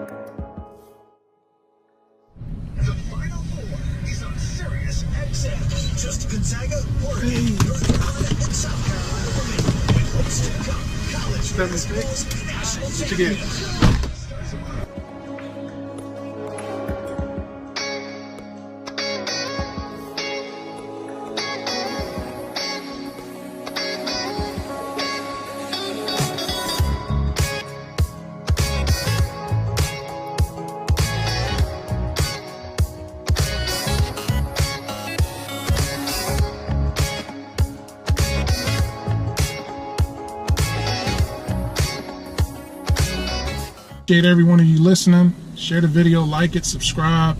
The Final Four is on Sirius XM. Just Gonzaga, Oregon, North Carolina, and South Carolina remain. With what's to come, college basketball's national championship. Appreciate every one of you listening. Share the video, like it, subscribe.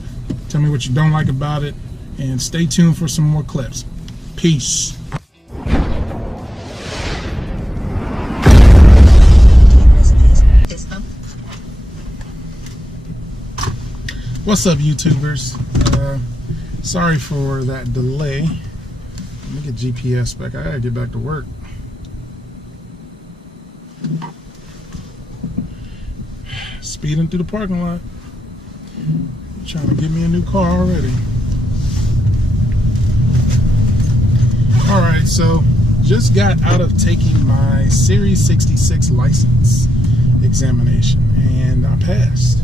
Tell me what you don't like about it, and stay tuned for some more clips. Peace. What's up, YouTubers? Sorry for that delay. Let me get GPS back. I gotta get back to work. Speeding through the parking lot. Trying to get me a new car already. Alright, so just got out of taking my Series 66 license examination, and I passed.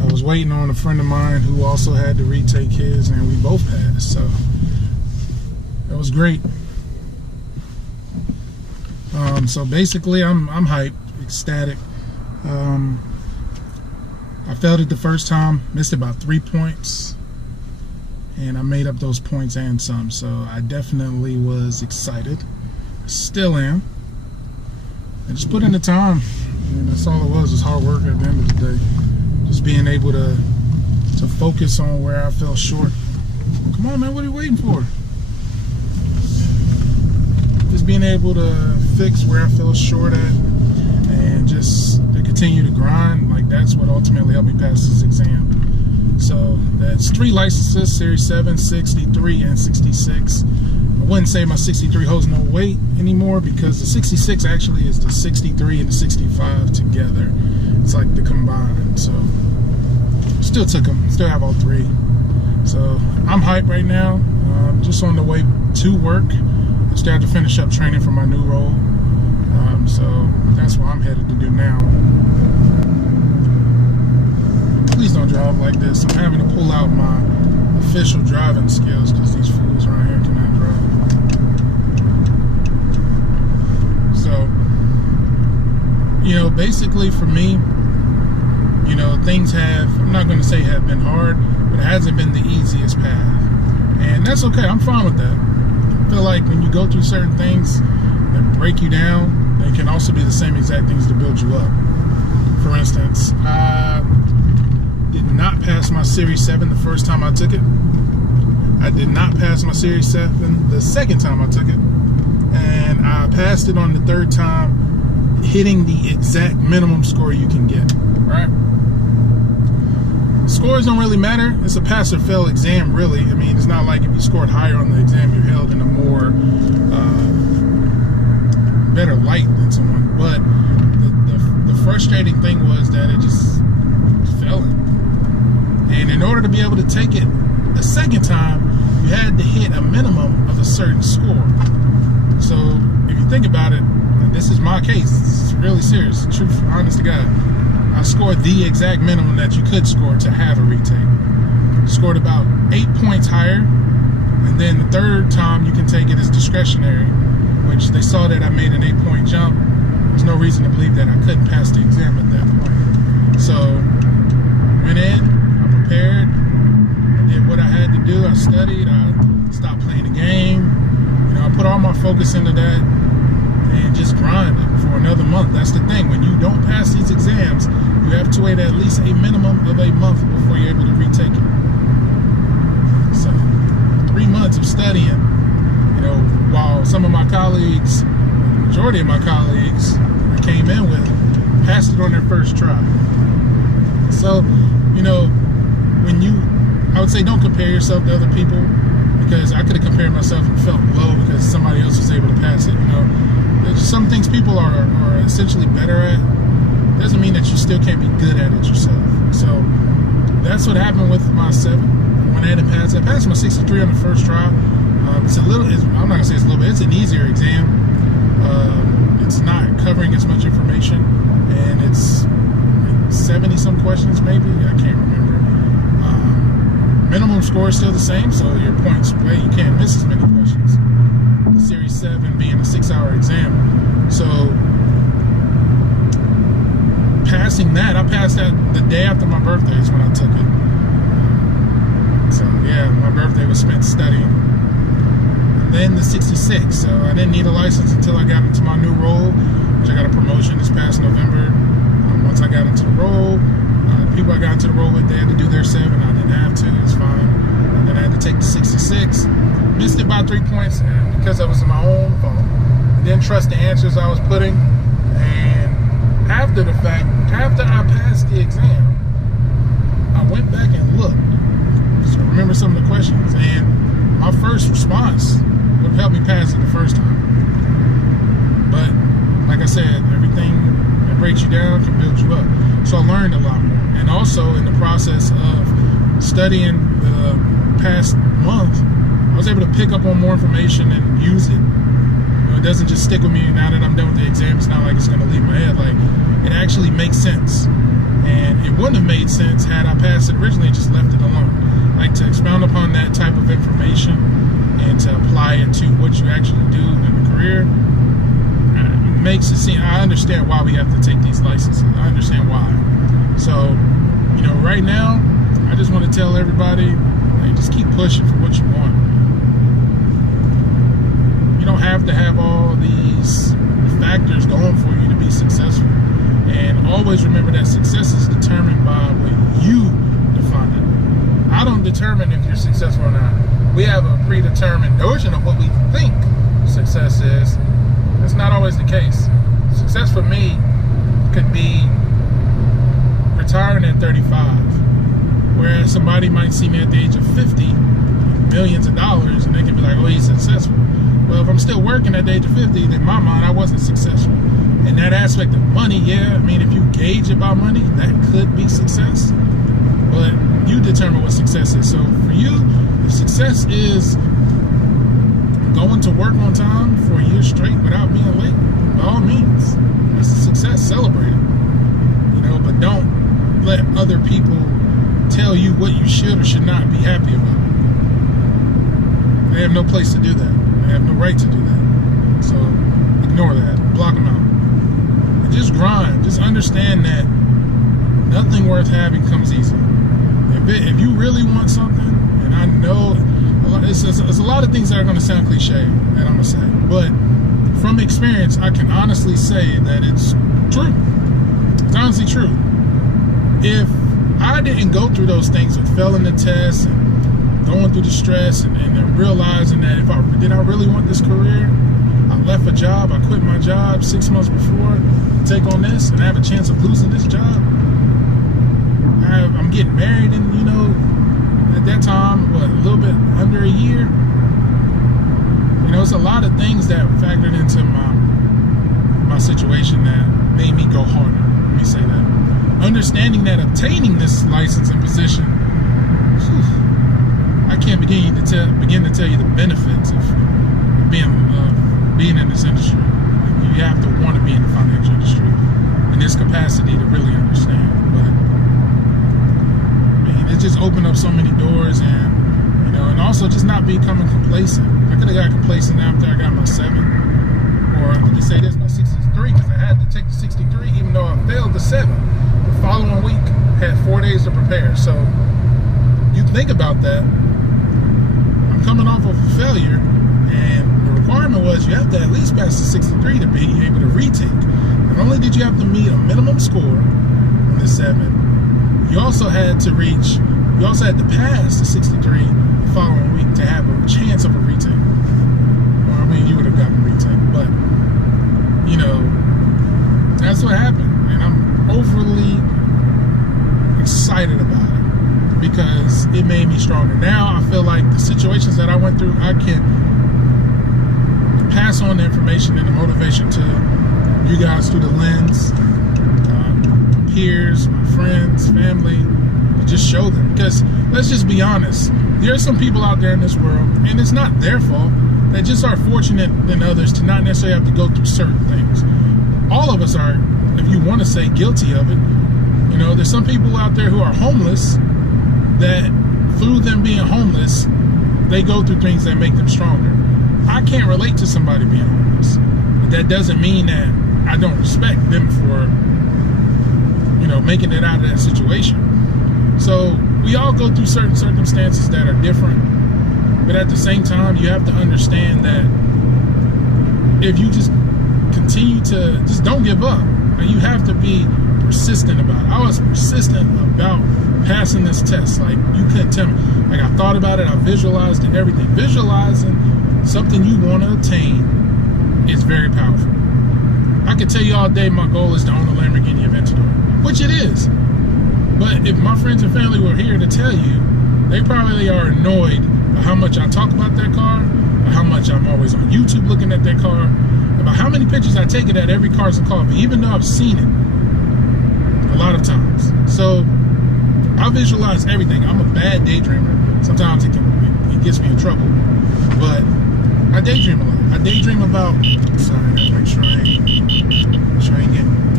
I was waiting on a friend of mine who also had to retake his, and we both passed, so that was great. So basically I'm hyped, ecstatic. I failed it the first time, missed about 3 points, and I made up those points and some, so I definitely was excited. Still am. I just put in the time, and that's all it was hard work at the end of the day. Just being able to focus on where I fell short. Come on, man, what are you waiting for? Just being able to fix where I fell short at, and just to continue to grind. Like, that's what ultimately helped me pass this exam. So that's 3 licenses: Series 7, 63, and 66. I wouldn't say my 63 holds no weight anymore, because the 66 actually is the 63 and the 65 together. It's like the combined. So still took them, still have all 3. So I'm hyped right now. Just on the way to work. I still have to finish up training for my new role. So that's what I'm headed to do now. Please don't drive like this. I'm having to pull out my official driving skills because these fools around here cannot drive. So, you know, basically for me, you know, things have, I'm not going to say have been hard, but it hasn't been the easiest path. And that's okay. I'm fine with that. I feel like when you go through certain things that break you down, they can also be the same exact things to build you up. For instance, I did not pass my Series 7 the first time I took it. I did not pass my Series 7 the second time I took it. And I passed it on the third time, hitting the exact minimum score you can get, right? Scores don't really matter. It's a pass or fail exam, really. I mean, it's not like if you scored higher on the exam, you're held in a more better light than someone. But the frustrating thing was that it just fell in. And in order to be able to take it the second time, you had to hit a minimum of a certain score. So if you think about it, and this is my case, it's really serious, truth, honest to God. I scored the exact minimum that you could score to have a retake. Scored about 8 points higher, and then the third time you can take it as discretionary, which they saw that I made an 8-point jump. There's no reason to believe that I couldn't pass the exam at that point. So went in, I prepared, I did what I had to do. I studied, I stopped playing the game. You know, I put all my focus into that and just grinded for another month. That's the thing. When you don't pass these exams, you have to wait at least a minimum of a month before you're able to retake it. So 3 months of studying, you know, while some of my colleagues, the majority of my colleagues I came in with, passed it on their first try. So, you know, I would say don't compare yourself to other people, because I could have compared myself and felt low because somebody else was able to pass it. You know, there's some things people are essentially better at. Doesn't mean that you still can't be good at it yourself. So that's what happened with my 7. I went ahead and passed. I passed my 63 on the first try. It's a little, I'm not gonna say it's a little bit, it's an easier exam. It's not covering as much information, and it's 70 some questions maybe, I can't remember. Minimum score is still the same, so your points, well, you can't miss as many questions. The Series 7 being a 6-hour exam. So passing that, I passed that the day after my birthday is when I took it. So yeah, my birthday was spent studying. And then the 66, so I didn't need a license until I got into my new role, which I got a promotion this past November. Once I got into the role, people I got into the role with, they had to do their 7. I didn't have to, it's fine. And then I had to take the 66. Missed it by 3 points because that was my own fault. I didn't trust the answers I was putting. And after the fact, after I passed the exam, I went back and looked. So I remember some of the questions. And my first response would have helped me pass it the first time. But like I said, everything that breaks you down can build you up. So I learned a lot more. And also in the process of studying the past month, I was able to pick up on more information and use it. You know, it doesn't just stick with me now that I'm done with the exam. It's not like it's gonna leave my head. Like, it actually makes sense. And it wouldn't have made sense had I passed it originally and just left it alone. Like, to expound upon that type of information and to apply it to what you actually do in a career, makes it seem, I understand why we have to take these licenses. I understand why. So, you know, right now, I just want to tell everybody, like, just keep pushing for what you want. You don't have to have all these factors going for you to be successful. And always remember that success is determined by what you define it. I don't determine if you're successful or not. We have a predetermined notion of what we think success is. That's not always the case. Success for me could be retiring at 35, whereas somebody might see me at the age of 50, millions of dollars, and they can be like, oh, he's successful. Well, if I'm still working at the age of 50, then in my mind, I wasn't successful. And that aspect of money, yeah, I mean, if you gauge it by money, that could be success. But you determine what success is. So for you, if success is going to work on time for a year straight without being late, by all means, that's a success. Celebrate it. You know, but don't let other people tell you what you should or should not be happy about. They have no place to do that. They have no right to do that. So ignore that. Block them out. And just grind. Just understand that nothing worth having comes easy. If you really want something, and I know it's a lot of things that are going to sound cliche that I'm going to say, but from experience, I can honestly say that it's true. It's honestly true. If I didn't go through those things of failing the test and going through the stress and realizing that did I really want this career? I left a job, I quit my job 6 months before to take on this, and I have a chance of losing this job. I'm getting married, and you know, at that time, what, a little bit under a year. You know, it's a lot of things that factored into my situation that made me go harder. Let me say that. Understanding that obtaining this license and position, I can't begin to tell you the benefits of being in this industry. You have to want to be in the financial industry in this capacity to really understand. But it just opened up so many doors, and you know, and also just not becoming complacent. I could have got complacent after I got my 7, or let me say this, my 63, because I had to take the 63 even though I failed the 7. The following week, had 4 days to prepare. So you think about that. I'm coming off of a failure, and the requirement was you have to at least pass the 63 to be able to retake. Not only did you have to meet a minimum score in the 7, you also had to pass the 63 the following week to have a chance of a retake. Or, I mean, you would have gotten a retake, but, you know, that's what happened. And I'm overly excited about it because it made me stronger. Now I feel like the situations that I went through, I can pass on the information and the motivation to you guys through the lens. peers, my friends, family, and just show them. Because let's just be honest, there are some people out there in this world, and it's not their fault, that just are fortunate than others to not necessarily have to go through certain things. All of us are, if you want to say, guilty of it. You know, there's some people out there who are homeless that through them being homeless, they go through things that make them stronger. I can't relate to somebody being homeless, but that doesn't mean that I don't respect them for, you know, making it out of that situation. So we all go through certain circumstances that are different, but at the same time, you have to understand that if you just continue to, just don't give up. And you have to be persistent about it. I was persistent about passing this test. Like, you couldn't tell me. Like, I thought about it, I visualized it, everything. Visualizing something you want to attain is very powerful. I could tell you all day my goal is to own a Lamborghini Aventador, which it is. But if my friends and family were here to tell you, they probably are annoyed by how much I talk about that car, by how much I'm always on YouTube looking at that car, about how many pictures I take it at every Cars and Coffee, even though I've seen it a lot of times. So I visualize everything. I'm a bad daydreamer. Sometimes it gets me in trouble, but I daydream a lot. I daydream about, sorry, I gotta make sure I ain't getting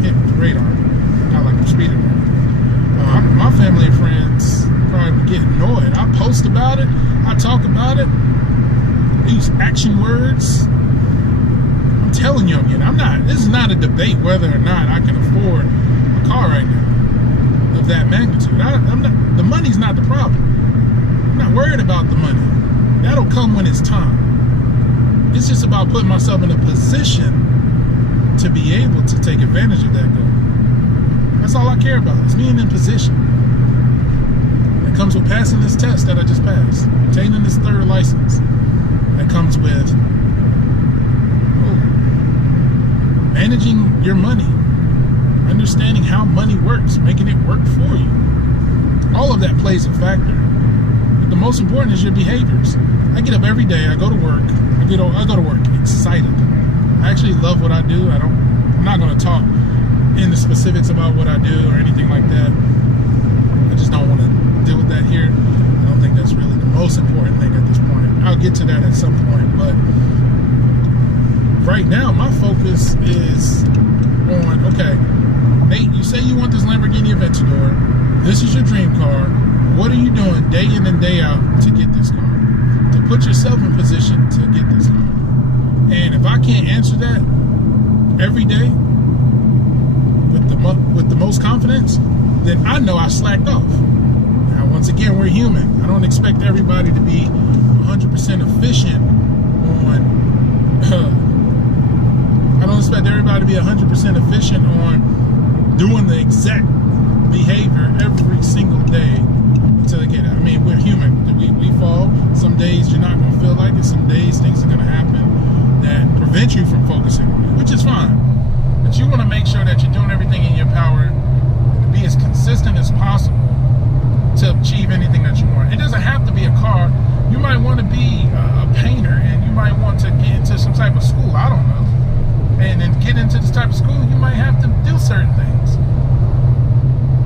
hit with the radar. Not like I'm speeding. My family and friends probably get annoyed. I post about it. I talk about it. I use action words. I'm telling you, this is not a debate whether or not I can afford a car right now of that magnitude. The money's not the problem. I'm not worried about the money. That'll come when it's time. It's just about putting myself in a position to be able to take advantage of that goal. That's all I care about. It's being in position. It comes with passing this test that I just passed, obtaining this third license. That comes with managing your money, understanding how money works, making it work for you. All of that plays a factor. But the most important is your behaviors. I get up every day, I go to work, I go to work excited. I actually love what I do. I'm not going to talk in the specifics about what I do or anything like that. I just don't want to deal with that here. I don't think that's really the most important thing at this point. I'll get to that at some point, but right now my focus is on, okay, Nate, you say you want this Lamborghini Aventador. This is your dream car. What are you doing day in and day out to get this car? To put yourself in position to get this car. And if I can't answer that every day with the most confidence, then I know I slacked off. Now, once again, we're human. I don't expect everybody to be 100% efficient on. I don't expect everybody to be 100% efficient on doing the exact behavior every single day until they get it. I mean, we're human. We fall. Some days you're not going to feel like it. Some days things are going to happen that prevent you from focusing on it, which is fine. But you want to make sure that you're doing everything in your power to be as consistent as possible to achieve anything that you want. It doesn't have to be a car. You might want to be a painter, and you might want to get into some type of school. I don't know. And then get into this type of school, you might have to do certain things.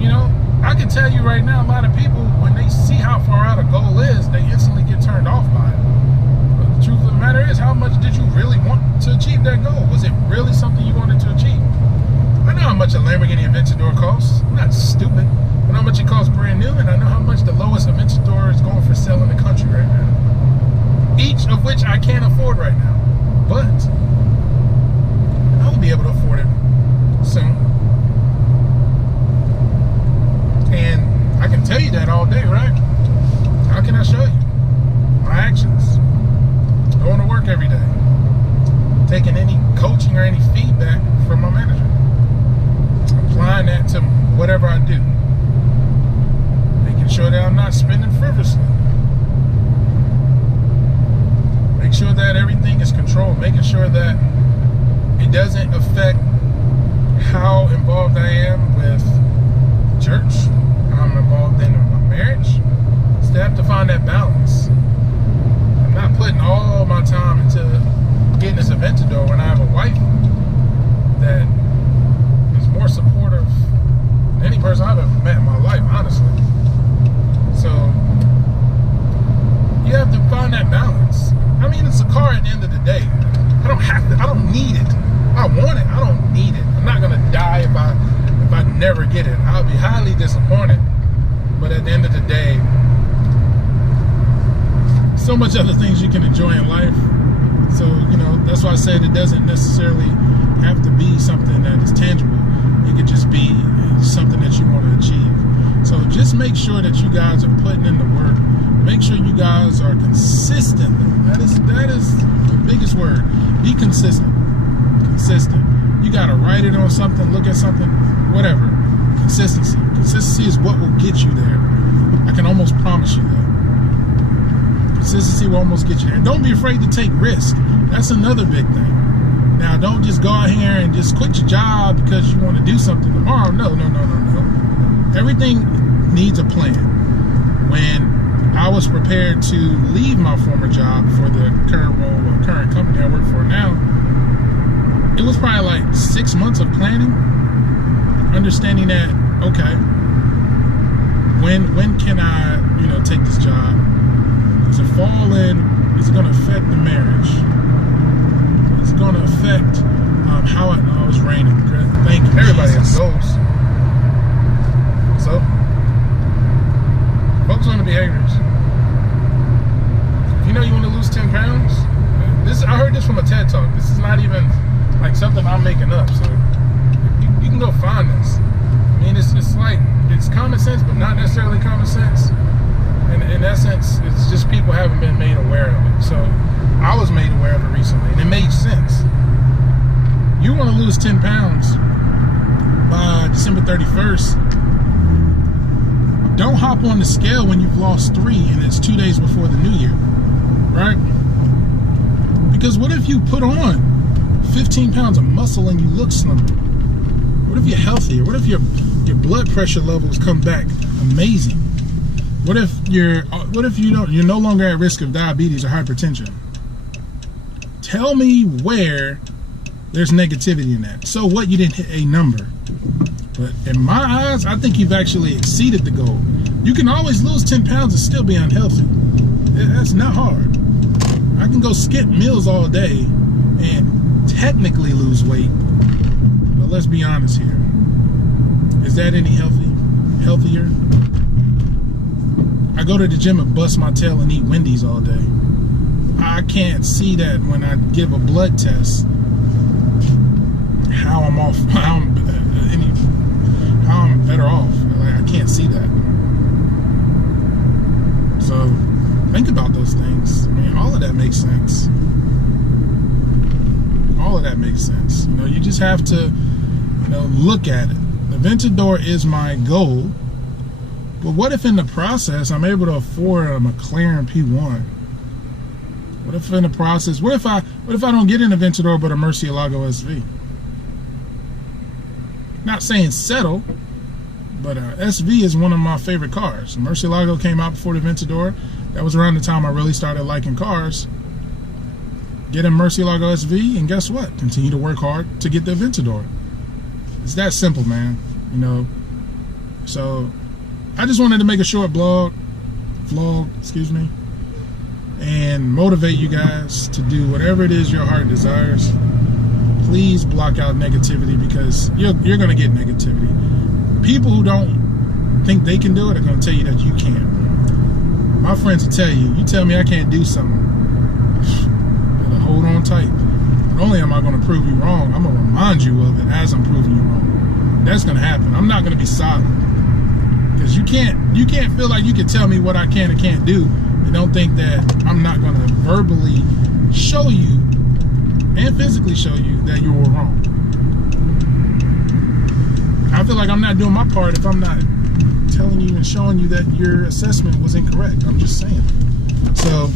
You know, I can tell you right now, a lot of people, when they see how far out a goal is, they instantly get turned off by it. But the truth of the matter is, how much did you really want to achieve that goal? Was it really something you wanted to achieve? I know how much a Lamborghini Aventador costs. I'm not stupid. I know how much it costs brand new, and I know how much the lowest Aventador is going for sale in the country right now. Each of which I can't afford right now. But I will be able to afford it soon. And I can tell you that all day, right? How can I show you? My actions. Going to work every day. Taking any coaching or any feedback from my manager. Applying that to whatever I do. Making sure that I'm not spending frivolously. Make sure that everything is controlled. Making sure that it doesn't affect how involved I am with church, how I'm involved in my marriage. So I have to find that balance. I'm not putting all my time into getting this Aventador when I have a wife that is more supportive than never get it. I'll be highly disappointed. But at the end of the day, so much other things you can enjoy in life. So, you know, that's why I said it doesn't necessarily have to be something that is tangible. It could just be something that you want to achieve. So just make sure that you guys are putting in the work. Make sure you guys are consistent. That is the biggest word. Be consistent. Consistent. You got to write it on something, look at something, whatever. Consistency. Consistency is what will get you there. I can almost promise you that. Consistency will almost get you there. And don't be afraid to take risks. That's another big thing. Now, don't just go out here and just quit your job because you want to do something tomorrow. No. Everything needs a plan. When I was prepared to leave my former job for the current role or current company I work for now, it was probably like 6 months of planning, understanding that, okay, when can I, you know, take this job? Does it fall in? Is it going to affect the marriage? Is it going to affect how it was raining? Thank you. Everybody has goals. So, focus on the behaviors. If you know you want to lose 10 pounds, I heard this from a TED Talk. This is not even like something I'm making up. So, you can go find this. I mean, it's like, it's common sense, but not necessarily common sense. And in essence, it's just people haven't been made aware of it. So, I was made aware of it recently, and it made sense. You want to lose 10 pounds by December 31st. Don't hop on the scale when you've lost 3 and it's 2 days before the new year, right? Because what if you put on 15 pounds of muscle and you look slimmer? What if you're healthier? What if your blood pressure levels come back amazing? What if you're no longer at risk of diabetes or hypertension? Tell me where there's negativity in that. So what, you didn't hit a number. But in my eyes, I think you've actually exceeded the goal. You can always lose 10 pounds and still be unhealthy. That's not hard. I can go skip meals all day and technically lose weight. But let's be honest here. Is that any healthier? I go to the gym and bust my tail and eat Wendy's all day. I can't see that when I give a blood test. How I'm better off. Like, I can't see that. So think about those things. I mean, all of that makes sense. All of that makes sense. You know, you just have to, you know, look at it. The Aventador is my goal. But what if in the process I'm able to afford a McLaren P1? What if in the process, what if I don't get an Aventador but a Murcielago SV? Not saying settle, but SV is one of my favorite cars. Murcielago came out before the Aventador. That was around the time I really started liking cars. Get a Murcielago SV, and guess what? Continue to work hard to get the Aventador. It's that simple, man. You know. So I just wanted to make a short vlog, excuse me, and motivate you guys to do whatever it is your heart desires. Please block out negativity, because you're going to get negativity. People who don't think they can do it are going to tell you that you can't. My friends will tell you, you tell me I can't do something, better hold on tight. Not only am I going to prove you wrong, I'm going to remind you of it as I'm proving you wrong. That's going to happen. I'm not going to be silent, because you can't feel like you can tell me what I can and can't do and don't think that I'm not going to verbally show you and physically show you that you were wrong. I feel like I'm not doing my part if I'm not telling you and showing you that your assessment was incorrect. I'm just saying. So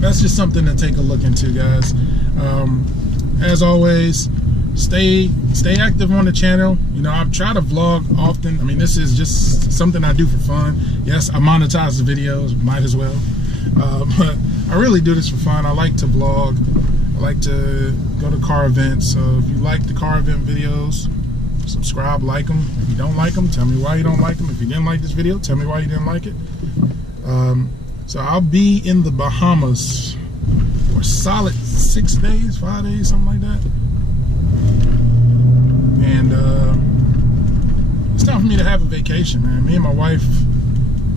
that's just something to take a look into, guys. As always, stay active on the channel. You know, I've tried to vlog often. I mean, this is just something I do for fun. Yes, I monetize the videos, might as well. But I really do this for fun. I like to vlog. I like to go to car events. So if you like the car event videos, subscribe, like them. If you don't like them, tell me why you don't like them. If you didn't like this video, tell me why you didn't like it. So I'll be in the Bahamas for a solid 6 days, 5 days, something like that. And have a vacation, man. Me and my wife,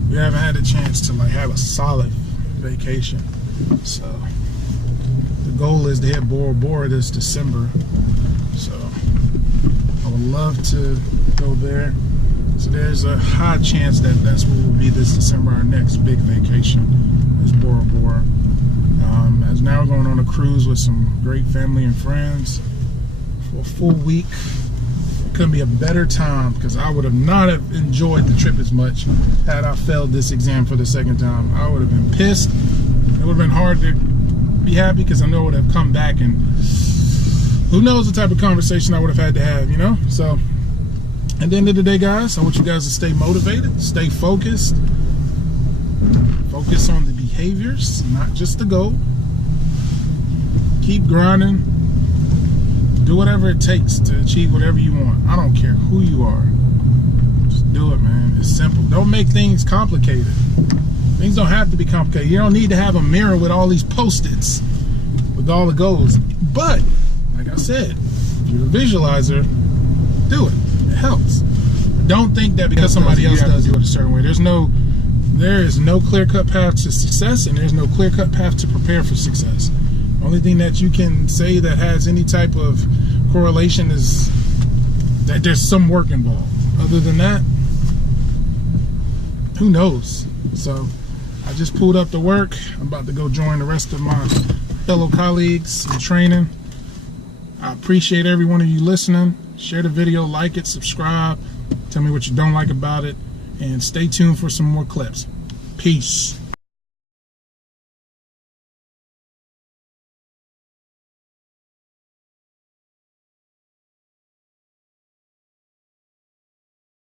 we haven't had a chance to like have a solid vacation. So the goal is to hit Bora Bora this December. So I would love to go there. So there's a high chance that that's what will be this December. Our next big vacation is Bora Bora. As now we're going on a cruise with some great family and friends for a full week. It couldn't be a better time, because I would have not have enjoyed the trip as much had I failed this exam for the second time. I would have been pissed. It would have been hard to be happy, because I know I would have come back and who knows the type of conversation I would have had to have, you know? So at the end of the day, guys, I want you guys to stay motivated, stay focused, focus on the behaviors, not just the goal. Keep grinding. Do whatever it takes to achieve whatever you want. I don't care who you are. Just do it, man. It's simple. Don't make things complicated. Things don't have to be complicated. You don't need to have a mirror with all these post-its with all the goals. But, like I said, if you're a visualizer, do it. It helps. Don't think that because somebody else does it a certain way. There is no clear-cut path to success, and there's no clear-cut path to prepare for success. The only thing that you can say that has any type of correlation is that there's some work involved. Other than that, who knows? So I just pulled up to work. I'm about to go join the rest of my fellow colleagues in training. I appreciate every one of you listening. Share the video, like it, subscribe. Tell me what you don't like about it, and stay tuned for some more clips. Peace.